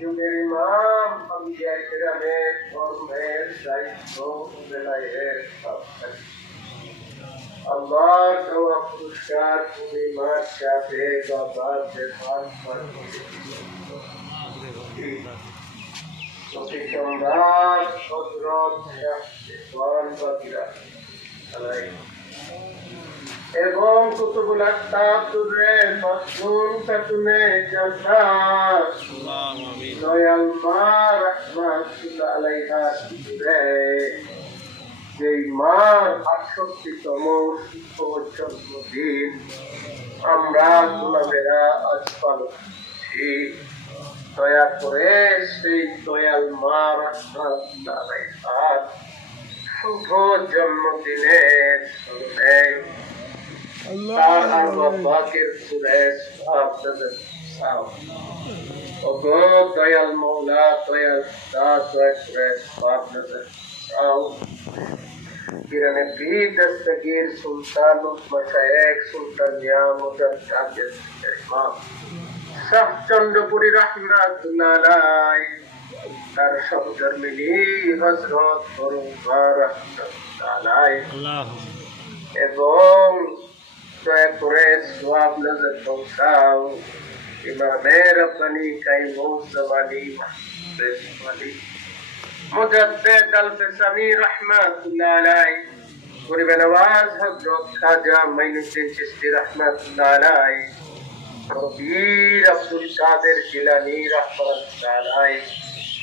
যুগের ইমাম আম্বিয়া কেরামের ধর্মের দায়িত্ব বেলায়ের আল্লাহর দেওয়া পুরস্কার পূর্ণিমার সাথে বাবার বেফার সম্রাট হযরত এবং কুতুবুল আকতাব তুরের মজনুন খাতুনে জান্নাত দয়াল মা রাহমাতুল্লাহ আলাইহা তুরে যেই মার ৬৮তম শুভ জন্মদিন আমরা গোলামেরা আজ পালন করছি। দয়া করে সেই দয়াল মা রাহমাতুল্লাহ আলাইহার শুভ জন্মদিনের স্মরণে তার আরবাকের সুরেশ আপনাদের ওগো দয়াল মৌলা দয়াল দাস দয়া করে আপনাদের কিরণে পীর দস্তগীর সুলতান মশায়েখ সুলতান নিয়ামতের জাগের ইমাম শাহ চন্দ্রপুরী রাহমাতুল্লাহ আলাইহি তার সহধর্মিনী হযরত ফরুখা রাহমাতুল্লাহ আলাইহি এবং দয়া করে সওয়াব নজর পৌঁছাও ইমামে রব্বানি কাইমুজ্জামানি মাহবুবানি মুজাদ্দিদ আল-ফিসানি রাহমাতুল্লাহ আলাইহি গরিবে নওয়াজ হযরত খাজা মাইনুদ্দিন চিশতি রাহমাতুল্লাহ আলাইহি পীর আব্দুল কাদের জিলানী রাহমাতুল্লাহ আলাইহি